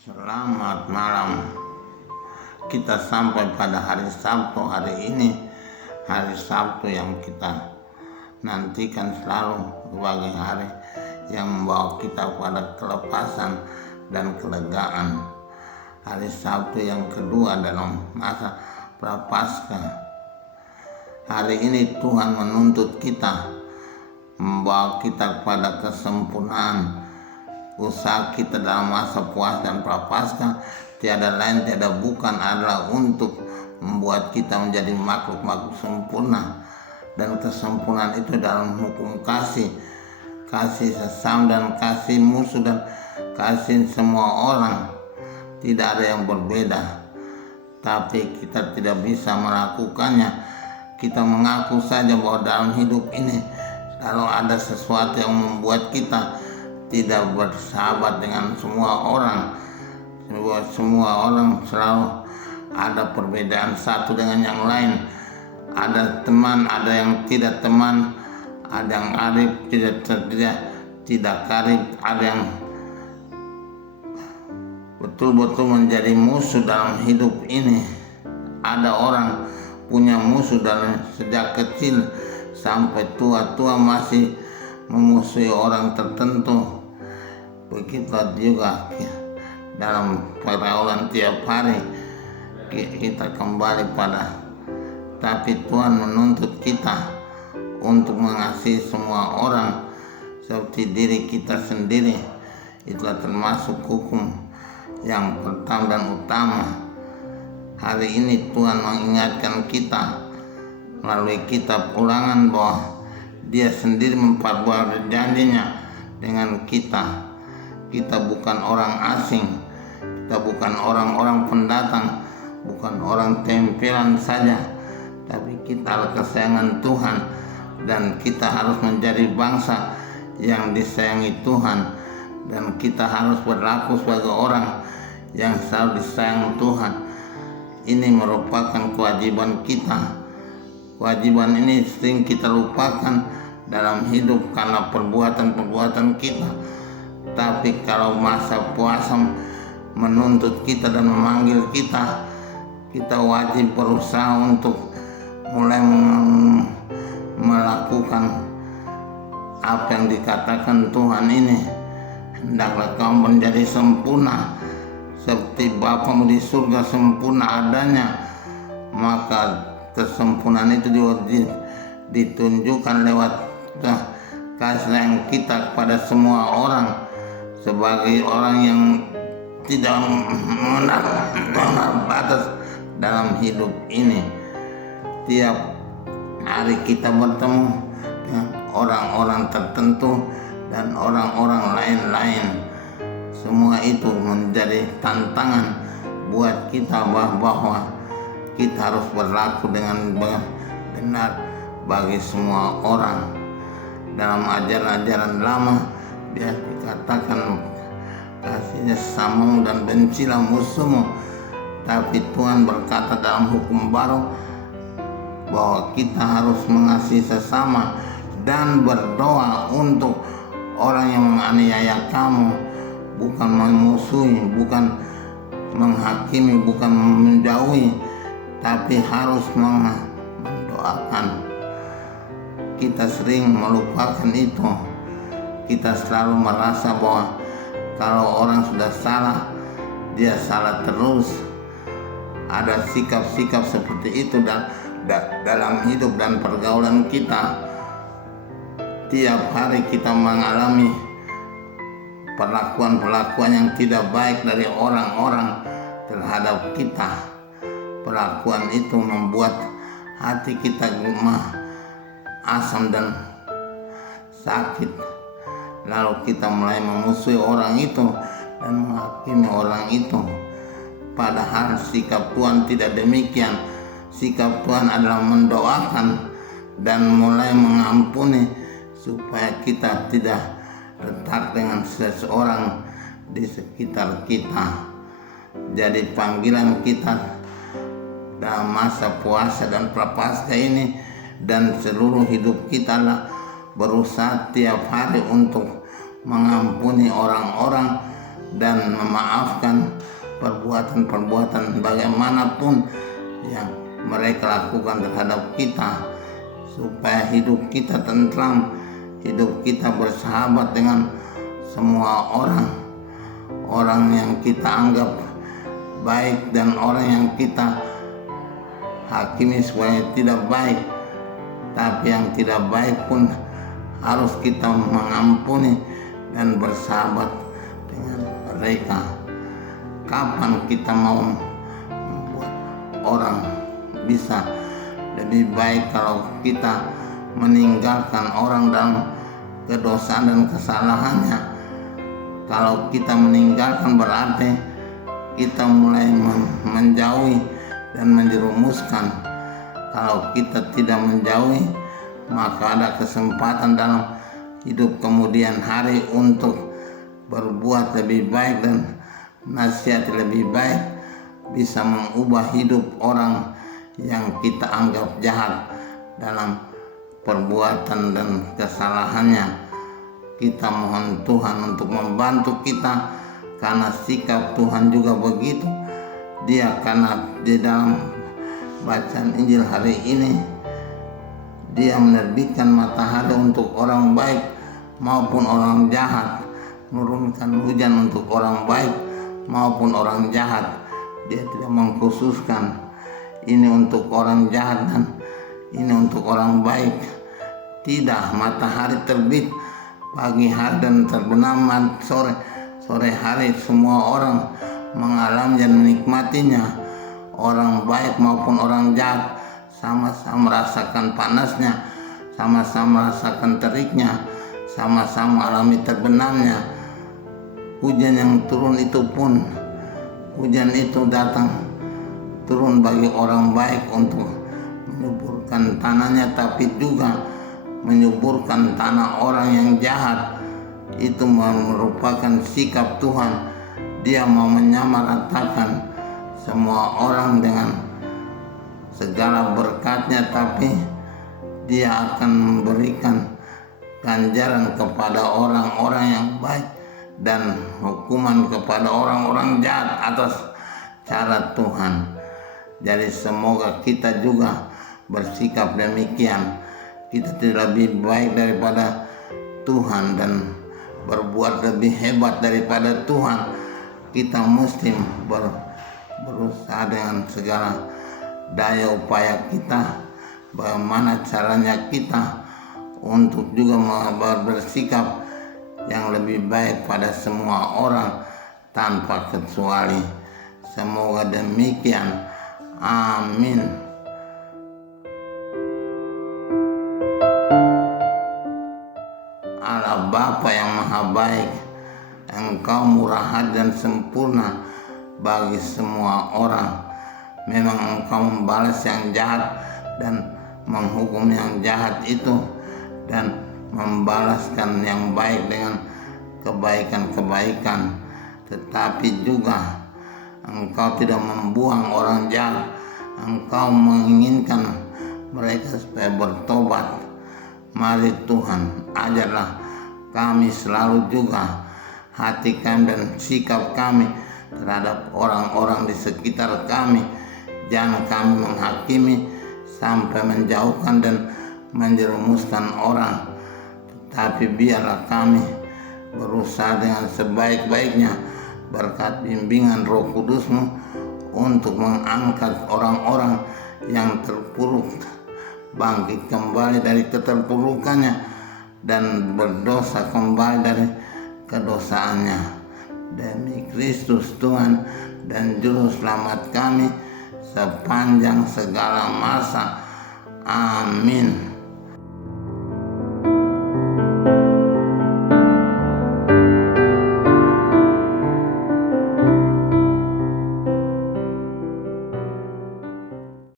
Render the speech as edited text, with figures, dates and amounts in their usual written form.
Selamat malam. Kita sampai pada hari Sabtu hari ini. Hari Sabtu yang kita nantikan selalu sebagai hari yang membawa kita pada kelepasan dan kelegaan. Hari Sabtu yang kedua dalam masa Prapaskah. Hari ini Tuhan menuntut kita, membawa kita pada kesempurnaan. Usaha kita dalam masa puasa dan prapaskah tiada lain tiada bukan adalah untuk membuat kita menjadi makhluk-makhluk sempurna, dan kesempurnaan itu dalam hukum kasih sesama dan kasih musuh dan kasih semua orang. Tidak ada yang berbeda, tapi kita tidak bisa melakukannya. Kita mengaku saja bahwa dalam hidup ini selalu ada sesuatu yang membuat kita tidak bersahabat dengan semua orang. Semua orang selalu ada perbedaan satu dengan yang lain. Ada teman, ada yang tidak teman, ada yang karib, tidak karib, ada yang betul-betul menjadi musuh dalam hidup ini. Ada orang punya musuh dari sejak kecil sampai tua masih memusuhi orang tertentu. Begitu juga dalam pergaulan tiap hari kita kembali pada, tapi Tuhan menuntut kita untuk mengasihi semua orang seperti diri kita sendiri. Itulah termasuk hukum yang pertama dan utama. Hari ini Tuhan mengingatkan kita melalui kitab Ulangan bahwa Dia sendiri memperbuat janjinya dengan kita. Kita bukan orang asing, kita bukan orang-orang pendatang, bukan orang tempelan saja, tapi kita adalah kesayangan Tuhan, dan kita harus menjadi bangsa yang disayangi Tuhan, dan kita harus berlaku sebagai orang yang selalu disayang Tuhan. Ini merupakan kewajiban kita. Kewajiban ini sering kita lupakan dalam hidup karena perbuatan-perbuatan kita. Tapi kalau masa puasa menuntut kita dan memanggil kita, kita wajib berusaha untuk mulai melakukan apa yang dikatakan Tuhan ini. Hendaklah kamu menjadi sempurna seperti Bapamu di surga sempurna adanya. Maka kesempurnaan itu ditunjukkan lewat kasih sayang kita kepada semua orang, sebagai orang yang tidak mengenal batas dalam hidup ini. Tiap hari kita bertemu dengan orang-orang tertentu dan orang-orang lain-lain. Semua itu menjadi tantangan buat kita bahwa kita harus berlaku dengan benar bagi semua orang. Dalam ajaran-ajaran lama dia dikatakan kasihnya samamu dan bencilah musuhmu. Tapi Tuhan berkata dalam hukum baru bahwa kita harus mengasihi sesama dan berdoa untuk orang yang menganiaya kamu. Bukan memusuhi, bukan menghakimi, bukan menjauhi, tapi harus mendoakan. Kita sering melupakan itu. Kita selalu merasa bahwa kalau orang sudah salah, dia salah terus. Ada sikap-sikap seperti itu dalam hidup dan pergaulan kita. Tiap hari kita mengalami perlakuan-perlakuan yang tidak baik dari orang-orang terhadap kita. Perlakuan itu membuat hati kita asam dan sakit. Lalu kita mulai memusuhi orang itu dan menghakimi orang itu. Padahal sikap Tuhan tidak demikian. Sikap Tuhan adalah mendoakan dan mulai mengampuni, supaya kita tidak retak dengan seseorang di sekitar kita. Jadi panggilan kita dalam masa puasa dan prapaskah ini dan seluruh hidup kita adalah berusaha tiap hari untuk mengampuni orang-orang dan memaafkan perbuatan-perbuatan bagaimanapun yang mereka lakukan terhadap kita, supaya hidup kita tentram, hidup kita bersahabat dengan semua orang yang kita anggap baik dan orang yang kita hakimi sebagai tidak baik. Tapi yang tidak baik pun harus kita mengampuni dan bersahabat dengan mereka. Kapan kita mau membuat orang bisa lebih baik kalau kita meninggalkan orang dalam kedosaan dan kesalahannya? Kalau kita meninggalkan berarti kita mulai menjauhi dan menjerumuskan. Kalau kita tidak menjauhi, maka ada kesempatan dalam hidup kemudian hari untuk berbuat lebih baik dan nasihat lebih baik, bisa mengubah hidup orang yang kita anggap jahat dalam perbuatan dan kesalahannya. Kita mohon Tuhan untuk membantu kita, karena sikap Tuhan juga begitu. Karena di dalam bacaan Injil hari ini, Dia menerbitkan matahari untuk orang baik maupun orang jahat, menurunkan hujan untuk orang baik maupun orang jahat. Dia tidak mengkhususkan ini untuk orang jahat dan ini untuk orang baik. Tidak, matahari terbit pagi hari dan terbenam sore hari, semua orang mengalami dan menikmatinya. Orang baik maupun orang jahat sama-sama merasakan panasnya, sama-sama merasakan teriknya, sama-sama alami terbenamnya. Hujan yang turun itu pun, hujan itu datang turun bagi orang baik untuk menyuburkan tanahnya, tapi juga menyuburkan tanah orang yang jahat. Itu merupakan sikap Tuhan. Dia mau menyamaratakan semua orang dengan segala berkatnya, tapi Dia akan memberikan ganjaran kepada orang-orang yang baik dan hukuman kepada orang-orang jahat atas cara Tuhan. Jadi semoga kita juga bersikap demikian. Kita tidak lebih baik daripada Tuhan dan berbuat lebih hebat daripada Tuhan. Kita mesti berusaha dengan segala daya upaya kita, bagaimana caranya kita untuk juga bersikap yang lebih baik pada semua orang tanpa kecuali. Semoga demikian. Amin. Allah Bapa yang Maha Baik, Engkau murah hati dan sempurna bagi semua orang. Memang Engkau membalas yang jahat dan menghukum yang jahat itu, dan membalaskan yang baik dengan kebaikan-kebaikan. Tetapi juga Engkau tidak membuang orang jahat. Engkau menginginkan mereka supaya bertobat. Mari Tuhan, ajarlah kami selalu juga hati kami dan sikap kami terhadap orang-orang di sekitar kami. Jangan kami menghakimi sampai menjauhkan dan menjerumuskan orang, tetapi biarlah kami berusaha dengan sebaik-baiknya berkat bimbingan Roh Kudus-Mu untuk mengangkat orang-orang yang terpuruk, bangkit kembali dari keterpurukannya dan berdosa kembali dari kedosaannya. Demi Kristus Tuhan dan Juru Selamat kami sepanjang segala masa. Amin.